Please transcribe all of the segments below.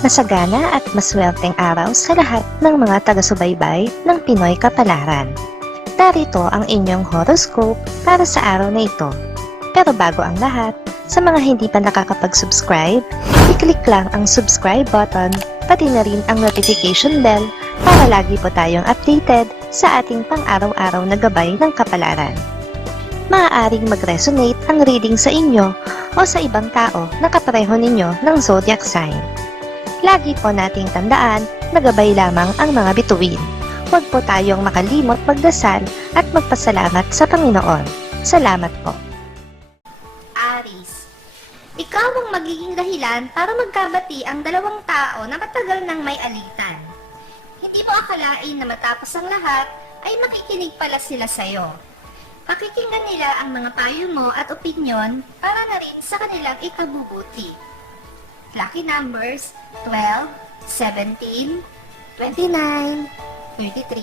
Masagana at maswerteng araw sa lahat ng mga taga-subaybay ng Pinoy Kapalaran. Narito ang inyong horoscope para sa araw na ito. Pero bago ang lahat, sa mga hindi pa nakakapag-subscribe, i-click lang ang subscribe button, pati na rin ang notification bell para lagi po tayong updated sa ating pang-araw-araw na gabay ng kapalaran. Maaaring mag-resonate ang reading sa inyo o sa ibang tao na kapareho ninyo ng zodiac sign. Lagi po nating tandaan na gabay lamang ang mga bituin. Huwag po tayong makalimot magdasal at magpasalamat sa Panginoon. Salamat po. Aries, ikaw ang magiging dahilan para magkabati ang dalawang tao na matagal nang may alitan. Hindi mo akalain na matapos ang lahat ay makikinig pala sila sa'yo. Pakikinggan nila ang mga payo mo at opinyon para na rin sa kanilang ikabubuti. Lucky numbers 12, 17, 29, 33.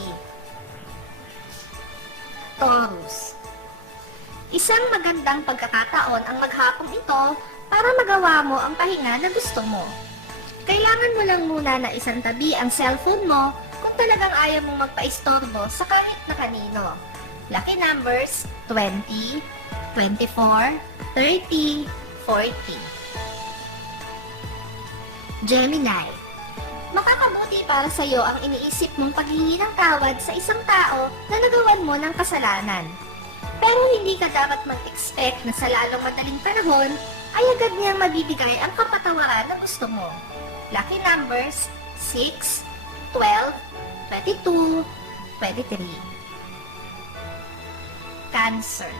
Taurus, isang magandang pagkakataon ang maghapong ito para magawa mo ang pahinga na gusto mo. Kailangan mo lang muna na isantabi ang cellphone mo kung talagang ayaw mong magpaistorbo sa kahit na kanino. Lucky numbers 20, 24, 30, 40. Gemini, makakabuti para sa iyo ang iniisip mong paghingi ng tawad sa isang tao na nagawan mo ng kasalanan. Pero hindi ka dapat mag-expect na sa lalong madaling panahon ay agad niyang mabibigay ang kapatawaran na gusto mo. Lucky numbers 6, 12, 22, 23. Cancer,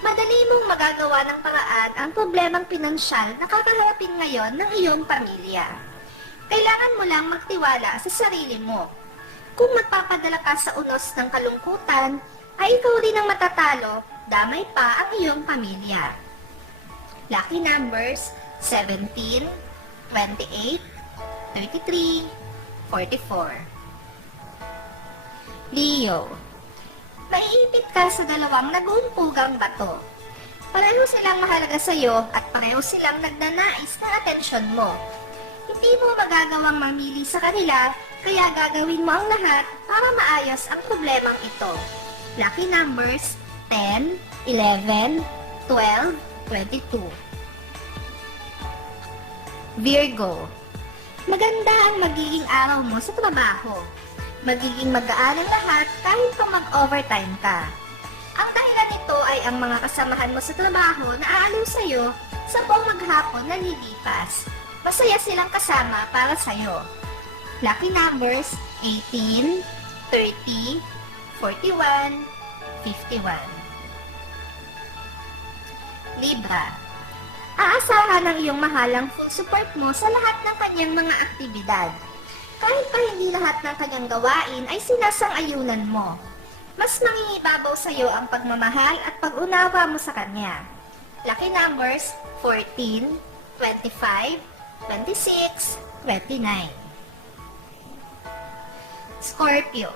madali mong magagawa ng paraan ang problemang pinansyal na kakaharapin ngayon ng iyong pamilya. Kailangan mo lang magtiwala sa sarili mo. Kung magpapadala ka sa unos ng kalungkutan, ay ikaw rin ang matatalo, damay pa ang iyong pamilya. Lucky numbers 17, 28, 33, 44. Leo, maiipit ka sa dalawang nag-uumpugang bato. Pareho silang mahalaga sa iyo at pareho silang nagnanais ng atensyon mo. Hindi mo magagawang mamili sa kanila, kaya gagawin mo ang lahat para maayos ang problemang ito. Lucky numbers 10, 11, 12, 22. Virgo, maganda ang magiging araw mo sa trabaho. Magiging magaan ang lahat kahit pa mag-overtime ka. Ang dahilan nito ay ang mga kasamahan mo sa trabaho na aaliw sa'yo sa buong maghapon na lilipas. Masaya silang kasama para sa'yo. Lucky numbers 18, 30, 41, 51. Libra, aasahan ng iyong mahalang full support mo sa lahat ng kanyang mga aktibidad. Kahit pa hindi lahat ng kanyang gawain ay sinasang-ayunan mo. Mas mangingibabaw sa iyo ang pagmamahal at pag-unawa mo sa kanya. Lucky numbers 14, 25, 26, 29. Scorpio,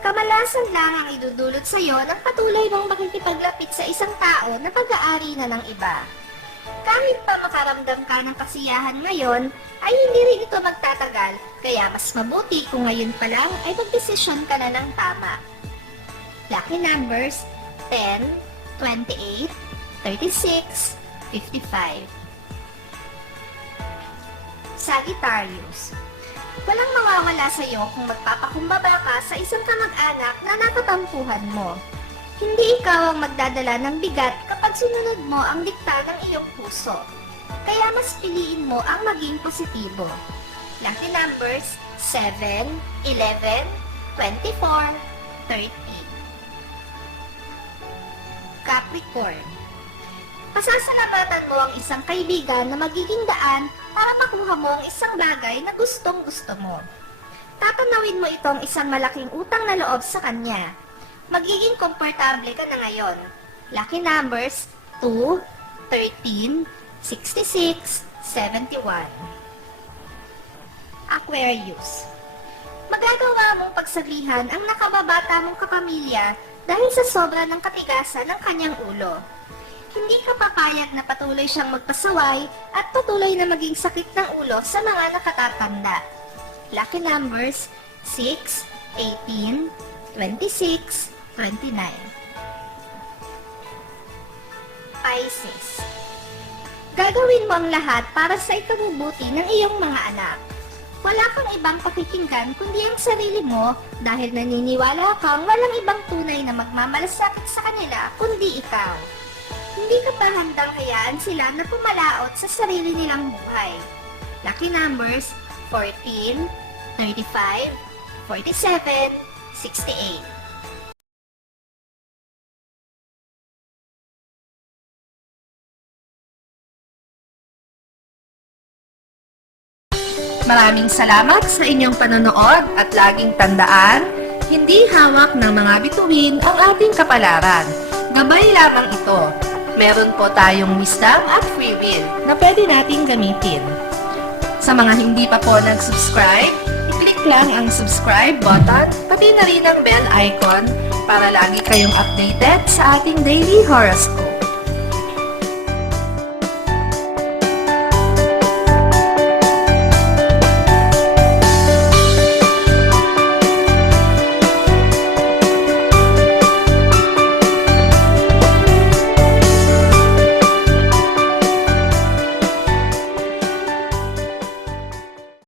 kamalasan lang ang idudulot sa iyo ng patuloy mong makikipaglapit sa isang tao na pag-aari na ng iba. Kahit pa makaramdam ka ng kasiyahan ngayon, ay hindi rin ito magtatagal, kaya mas mabuti kung ngayon pa lang ay magdesisyon ka na ng tama. Lucky numbers 10, 28, 36, 55. Sagittarius, walang mawawala sa iyo kung magpapakumbaba ka sa isang kamag-anak na natatampuhan mo. Hindi ikaw ang magdadala ng bigat kapag sinunod mo ang dikta ng iyong puso. Kaya mas piliin mo ang maging positibo. Lucky numbers 7, 11, 24, 30. Capricorn, pasasalamatan mo ang isang kaibigan na magiging daan para makuha mo ang isang bagay na gustong-gusto mo. Tatanawin mo itong isang malaking utang na loob sa kanya. Magiging komportable ka na ngayon. Lucky numbers 2, 13, 66, 71. Aquarius, magagawa mong pagsaglihan ang nakababata mong kapamilya dahil sa sobra ng katigasan ng kanyang ulo. Hindi ka papayag na patuloy siyang magpasaway at patuloy na maging sakit ng ulo sa mga nakatatanda. Lucky numbers 6, 18, 26, 29. Pisces. Gagawin mo ang lahat para sa ikabubuti ng iyong mga anak. Wala kang ibang pakikinggan kundi ang sarili mo dahil naniniwala kang walang ibang tunay na magmamalasakit sa kanila kundi ikaw. Hindi ka pa handang hayaan sila na pumalaot sa sarili nilang buhay. Lucky numbers 14, 35, 47, 68. Maraming salamat sa inyong panonood at laging tandaan, hindi hawak ng mga bituin ang ating kapalaran. Gabay lamang ito. Meron po tayong wisdom at free will na pwede nating gamitin. Sa mga hindi pa po nag-subscribe, i-click lang ang subscribe button, pati na rin ang bell icon para lagi kayong updated sa ating daily horoscope.